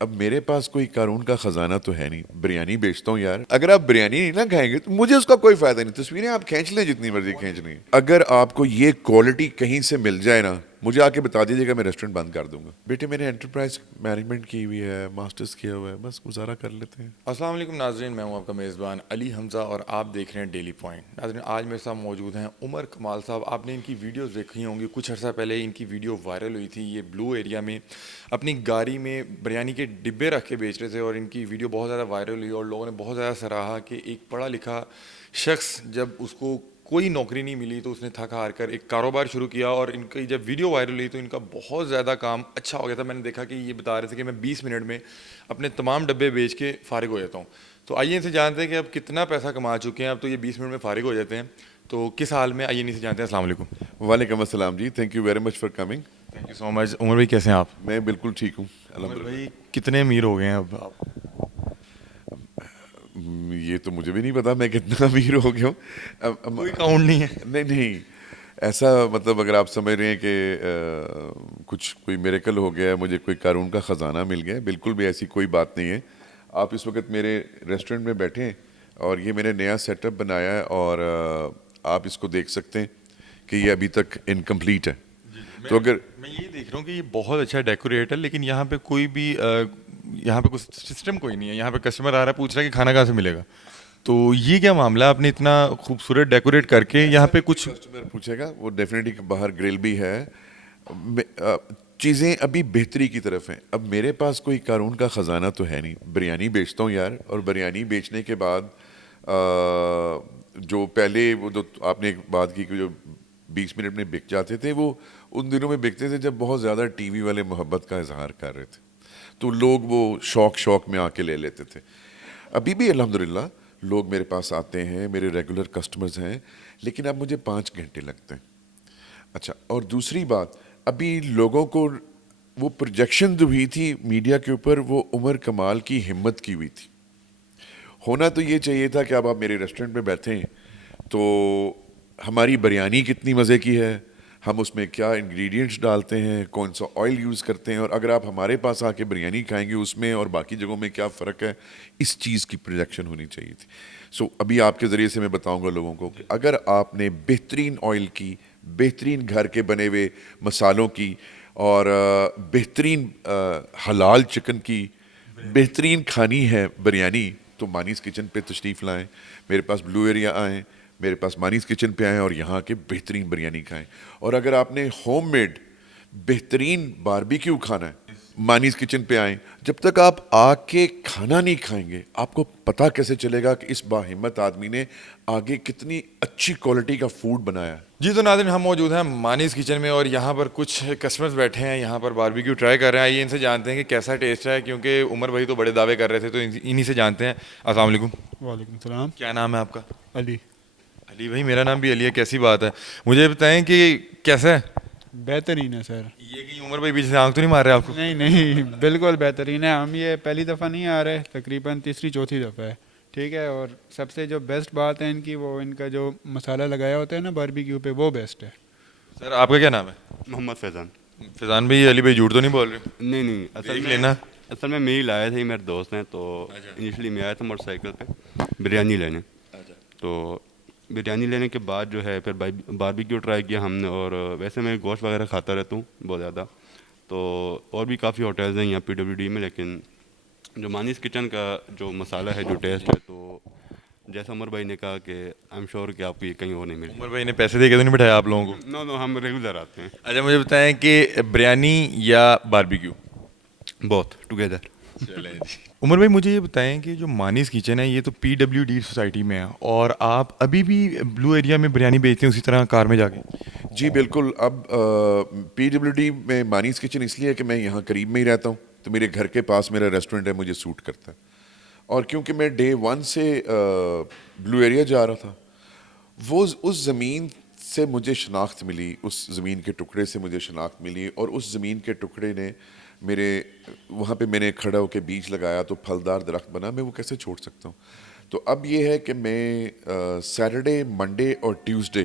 اب میرے پاس کوئی قارون کا خزانہ تو ہے نہیں, بریانی بیچتا ہوں یار. اگر آپ بریانی نہیں نہ کھائیں گے تو مجھے اس کا کوئی فائدہ نہیں. تصویریں آپ کھینچ لیں جتنی مرضی کھینچنی. اگر آپ کو یہ کوالٹی کہیں سے مل جائے نا, مجھے آ کے بتا دیجیے گا, میں ریسٹورینٹ بند کر دوں گا. بیٹے میں نے انٹرپرائز مینجمنٹ کی ہوئی ہے, ماسٹرز کیا ہوا ہے, بس گزارا کر لیتے ہیں. السلام علیکم ناظرین, میں ہوں آپ کا میزبان علی حمزہ اور آپ دیکھ رہے ہیں ڈیلی پوائنٹ. ناظرین آج میرے ساتھ موجود ہیں عمر کمال صاحب. آپ نے ان کی ویڈیوز دیکھی ہوں گی, کچھ عرصہ پہلے ان کی ویڈیو وائرل ہوئی تھی. یہ بلو ایریا میں اپنی گاڑی میں بریانی کے ڈبے رکھ کے بیچ رہے تھے اور ان کی ویڈیو بہت زیادہ وائرل ہوئی اور لوگوں نے بہت زیادہ سراہا کہ ایک پڑھا لکھا شخص جب اس کو کوئی نوکری نہیں ملی تو اس نے تھک ہار کر ایک کاروبار شروع کیا. اور ان کی جب ویڈیو وائرل ہوئی تو ان کا بہت زیادہ کام اچھا ہو گیا تھا. میں نے دیکھا کہ یہ بتا رہے تھے کہ میں 20 منٹ میں اپنے تمام ڈبے بیچ کے فارغ ہو جاتا ہوں. تو آئیے ان سے جانتے ہیں کہ اب کتنا پیسہ کما چکے ہیں. اب تو یہ 20 منٹ میں فارغ ہو جاتے ہیں, تو کس حال میں, آئیے ان سے جانتے ہیں. السلام علیکم. وعلیکم السلام جی, thank you very much for coming. Thank you so much. Umar بھائی کیسے ہیں آپ؟ میں بالکل ٹھیک ہوں عمر الحمدللہ. بھائی کتنے امیر ہو گئے ہیں اب آپ؟ یہ تو مجھے بھی نہیں پتا میں کتنا امیر ہو گیا ہوں. کوئی کاؤنٹ نہیں ہے. نہیں ایسا مطلب اگر آپ سمجھ رہے ہیں کہ کچھ کوئی میریکل ہو گیا ہے, مجھے کوئی قارون کا خزانہ مل گیا ہے, بالکل بھی ایسی کوئی بات نہیں ہے. آپ اس وقت میرے ریسٹورنٹ میں بیٹھے ہیں اور یہ میں نے نیا سیٹ اپ بنایا ہے اور آپ اس کو دیکھ سکتے ہیں کہ یہ ابھی تک انکمپلیٹ ہے. تو اگر میں یہ دیکھ رہا ہوں کہ یہ بہت اچھا ڈیکوریٹ ہے, لیکن یہاں پہ کوئی بھی یہاں پہ کوئی سسٹم کوئی نہیں ہے. یہاں پہ کسٹمر آ رہا ہے, پوچھ رہا ہے کہ کھانا کہاں سے ملے گا. تو یہ کیا معاملہ ہے, آپ نے اتنا خوبصورت ڈیکوریٹ کر کے یہاں پہ کچھ کسٹمر پوچھے گا, وہ ڈیفینیٹلی باہر گرل بھی ہے. چیزیں ابھی بہتری کی طرف ہیں. اب میرے پاس کوئی قارون کا خزانہ تو ہے نہیں, بریانی بیچتا ہوں یار. اور بریانی بیچنے کے بعد جو پہلے وہ جو آپ نے ایک بات کی کہ جو 20 منٹ میں بک جاتے تھے, وہ ان دنوں میں بکتے تھے جب بہت زیادہ ٹی وی والے محبت کا اظہار کر رہے تھے, تو لوگ وہ شوق میں آ کے لے لیتے تھے. ابھی بھی الحمدللہ لوگ میرے پاس آتے ہیں, میرے ریگولر کسٹمرز ہیں, لیکن اب مجھے 5 گھنٹے لگتے ہیں. اچھا, اور دوسری بات, ابھی لوگوں کو وہ پروجیکشن جو ہوئی تھی میڈیا کے اوپر, وہ عمر کمال کی ہمت کی ہوئی تھی. ہونا تو یہ چاہیے تھا کہ اب آپ میرے ریسٹورنٹ میں بیٹھیں تو ہماری بریانی کتنی مزے کی ہے, ہم اس میں کیا انگریڈینٹس ڈالتے ہیں, کون سا آئل یوز کرتے ہیں, اور اگر آپ ہمارے پاس آ کے بریانی کھائیں گے اس میں اور باقی جگہوں میں کیا فرق ہے, اس چیز کی پروجیکشن ہونی چاہیے تھی. ابھی آپ کے ذریعے سے میں بتاؤں گا لوگوں کو کہ اگر آپ نے بہترین آئل کی, بہترین گھر کے بنے ہوئے مسالوں کی, اور بہترین حلال چکن کی بہترین کھانی ہے بریانی, تو مانیز کچن پہ تشریف لائیں, میرے پاس بلو ایریا آئیں, میرے پاس مانیز کچن پہ آئیں اور یہاں کے بہترین بریانی کھائیں. اور اگر آپ نے ہوم میڈ بہترین باربیکیو کھانا ہے, مانیز کچن پہ آئیں. جب تک آپ آ کے کھانا نہیں کھائیں گے, آپ کو پتہ کیسے چلے گا کہ اس باہمت آدمی نے آگے کتنی اچھی کوالٹی کا فوڈ بنایا ہے. جی تو ناظرین ہم موجود ہیں مانیز کچن میں اور یہاں پر کچھ کسٹمرز بیٹھے ہیں, یہاں پر باربیکیو ٹرائی کر رہے ہیں. آئیے ان سے جانتے ہیں کہ کیسا ٹیسٹ ہے, کیونکہ عمر بھائی تو بڑے دعوے کر رہے تھے, تو انہی سے جانتے ہیں. السلام علیکم. وعلیکم السلام. کیا نام ہے آپ کا؟ علی. علی بھائی میرا نام بھی علی ہے. کیسی بات ہے, مجھے بتائیں کہ کیسا ہے؟ بہترین ہے سر. یہ کہ عمر بھائی پیچھے سے آنکھ تو نہیں مار رہے آپ کو؟ نہیں بالکل بہترین ہے. ہم یہ پہلی دفعہ نہیں آ رہے, تقریباً تیسری چوتھی دفعہ ہے. ٹھیک ہے, اور سب سے جو بیسٹ بات ہے ان کی, وہ ان کا جو مسالہ لگایا ہوتا ہے نا باربیکیو پہ, وہ بیسٹ ہے. سر آپ کا کیا نام ہے؟ محمد فیضان. فیضان بھائی, علی بھائی جھوٹ تو نہیں بول رہے؟ نہیں دیکھ لینا. اصل میں میری لائے تھے, میرے دوست ہیں, تو انیشلی میں آیا تھا موٹر سائیکل پہ بریانی لینے. تو بریانی لینے کے بعد جو ہے پھر باربیکیو ٹرائی کیا ہم نے. اور ویسے میں گوشت وغیرہ کھاتا رہتا ہوں بہت زیادہ, تو اور بھی کافی ہوٹلز ہیں یہاں PWD میں, لیکن جو مانیز کچن کا جو مسالہ ہے, جو ٹیسٹ ہے, تو جیسا عمر بھائی نے کہا کہ آئی ایم شیور کہ آپ کو یہ کہیں اور نہیں ملے. عمر بھائی نے پیسے دے کے تو نہیں بٹھایا آپ لوگوں کو؟ نو ہم ریگولر آتے ہیں. اچھا مجھے بتائیں کہ بریانی یا باربیکیو؟ بہت ٹوگیدر. عمر بھائی مجھے یہ بتائیں کہ جو مانیز کچن ہے یہ تو PWD سوسائٹی میں ہے, اور آپ ابھی بھی بلو ایریا میں بریانی بیچتے ہیں اسی طرح کار میں جا کے؟ جی بالکل. اب PWD میں مانیز کچن اس لیے کہ میں یہاں قریب میں ہی رہتا ہوں, تو میرے گھر کے پاس میرا ریسٹورنٹ ہے, مجھے سوٹ کرتا ہے. اور کیونکہ میں ڈے 1 سے بلو ایریا جا رہا تھا, وہ اس زمین سے مجھے شناخت ملی, اس زمین کے ٹکڑے سے مجھے شناخت ملی, اور اس زمین کے ٹکڑے نے میرے وہاں پہ میں نے کھڑا ہو کے بیج لگایا تو پھلدار درخت بنا. میں وہ کیسے چھوڑ سکتا ہوں؟ تو اب یہ ہے کہ میں سیٹرڈے, منڈے اور ٹیوزڈے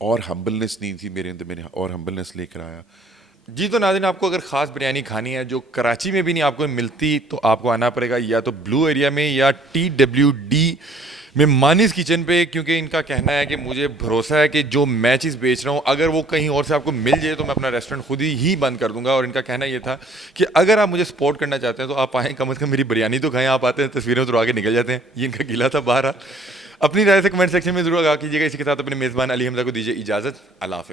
اور ہمبلنس نہیں تھی میرے اندر, میں نے اور ہمبلنس لے کر آیا. جی تو ناظرین آپ کو اگر خاص بریانی کھانی ہے جو کراچی میں بھی نہیں آپ کو ملتی تو آپ کو آنا پڑے گا یا تو بلو ایریا میں یا TWD میں مانیز کچن پہ, کیونکہ ان کا کہنا ہے کہ مجھے بھروسہ ہے کہ جو میں چیز بیچ رہا ہوں اگر وہ کہیں اور سے آپ کو مل جائے تو میں اپنا ریسٹورینٹ خود ہی بند کر دوں گا. اور ان کا کہنا یہ تھا کہ اگر آپ مجھے سپورٹ کرنا چاہتے ہیں تو آپ آئیں, کم از کم میری بریانی تو کھائیں. آپ آتے ہیں تصویریں تو آگے نکل جاتے ہیں. یہ ان کا گلا تھا. باہر اپنی رائے سے کمنٹ سیکشن میں ضرور آگاہ کیجیے گا. اسی کے ساتھ اپنے میزبان علی حمزہ کو دیجیے اجازت. اللہ حافظ.